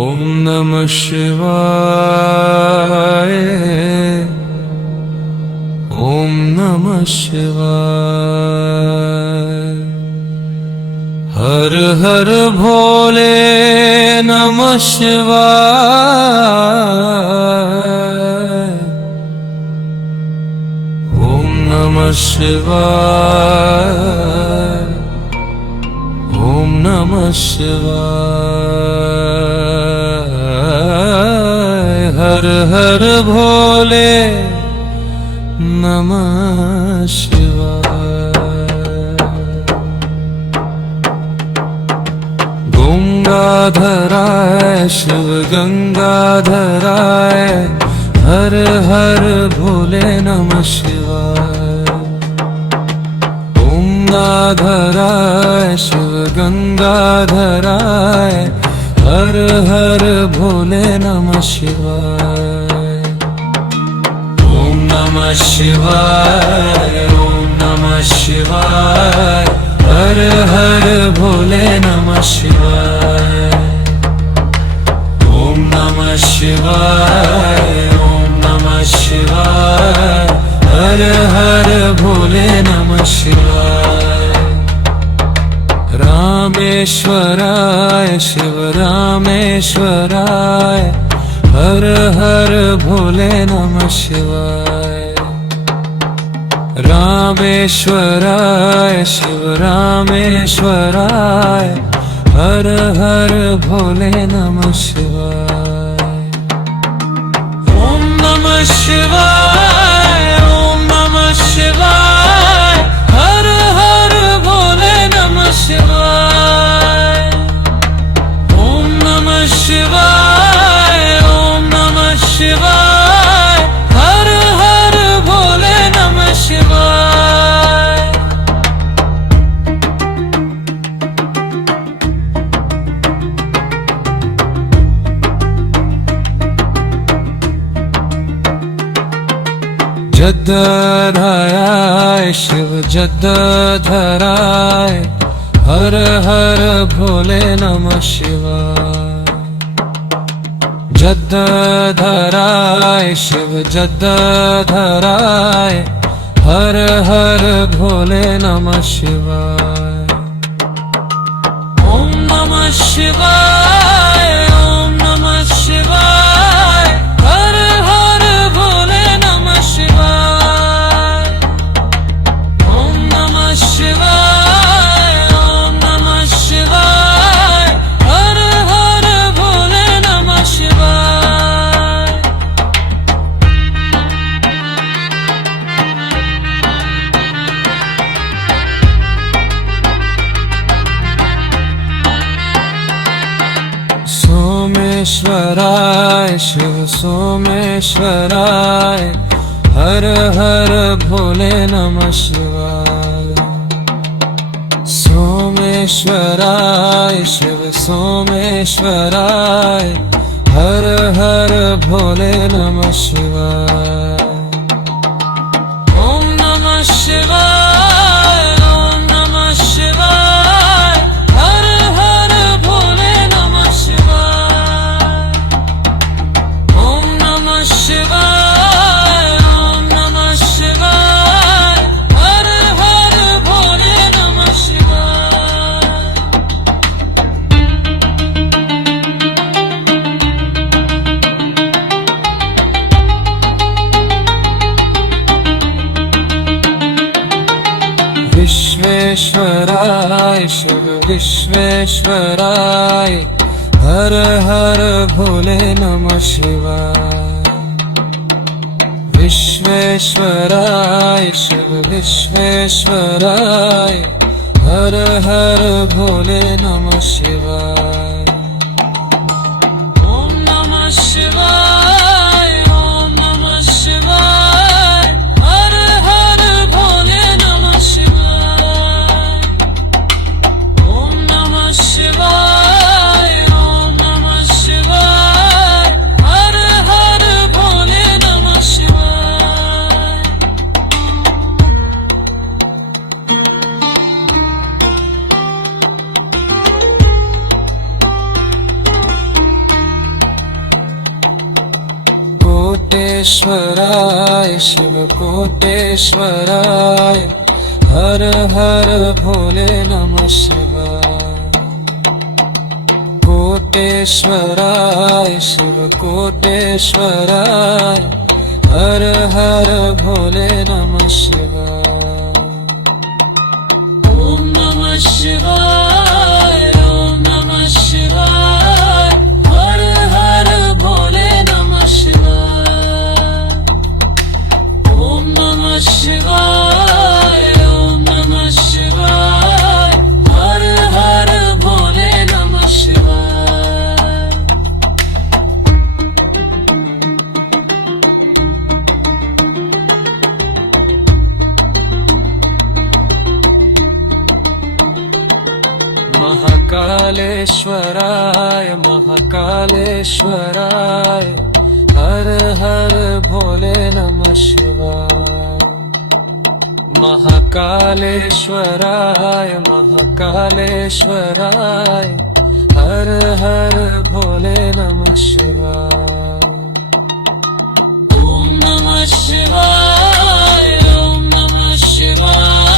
ओम नमः शिवाय। ओम नमः शिवाय। हर हर भोले नमः शिवाय। ओम नमः शिवाय। ओम नमः शिवाय। हर हर भोले नमः शिवाय। गंगाधराय शिव गंगाधराय हर हर भोले नमः शिवाय। गंगाधराय शिव गंगाधराय हर हर भोले नमः शिवाय। ओम नमः शिवाय। ओम नमः शिवाय। हर हर भोले नमः शिवाय। ओम नमः शिवाय। ओम नमः शिवाय। हर हर भोले नमः शिवाय। रामेश्वराय शिव रामेश्वराय हर हर भोले नमः शिवाय। रामेश्वराय शिव रामेश्वराय हर हर भोले नमः शिवाय। ओम नमः शिवाय। ओम नमः शिवाय। हर हर भोले नमः शिवाय। ओम नमः शिवाय। ओम नमः शिवाय। हर हर भोले नमः शिवाय। जटाधराय शिव जटाधराय हर हर भोले नमः शिवाय। जटाधराय शिव जटाधराय हर हर भोले नमः शिवाय। ओम नमः शिवाय। ओम नमः शिवाय। हर हर भोले नमः शिवाय। ओम नमः शिवाय। ओम नमः शिवाय। हर हर भोले नमः शिवाय। सोमेश्वराय शिव सोमेश्वराय हर हर भोले नमः शिवाय। सोमेश्वराय शिव सोमेश्वराय हर हर भोले नमः शिवाय। ओम नमः शिवाय। ओम नमः शिवाय। हर हर भोले नमः शिवाय। ओम नमः शिवाय। ओम नमः शिवाय। हर हर भोले नमः शिवाय। विश्वेश्वराय शिव विश्वेश्वराय हर हर भोले नमः शिवाय। विश्वेश्वराय शिव विश्वेश्वराय हर हर भोले नमः शिवाय। ओम नमः शिवाय। ओम नमः शिवाय। हर हर भोले नमः शिवाय। ओम नमः शिवाय। ओम नमः शिवाय। हर हर भोले नमः शिवाय। कोटेश्वराय शिव कोटेश्वराय हर हर भोले नमः शिवाय कोटेश्वराय शिव कोटेश्वराय हर हर भोले नमः शिवाय ओम नमः शिवाय ओम नमः शिवाय हर हर भोले नमः शिवाय ओम नमः शिवाय ओम नमः शिवाय हर हर भोले नमः शिवाय महाकालेश्वराय महाकालेश्वराय हर हर भोले नमः शिवाय महाकालेश्वराय महाकालेश्वराय हर हर भोले नमः शिवाय ओम नमः शिवाय ओम नमः शिवाय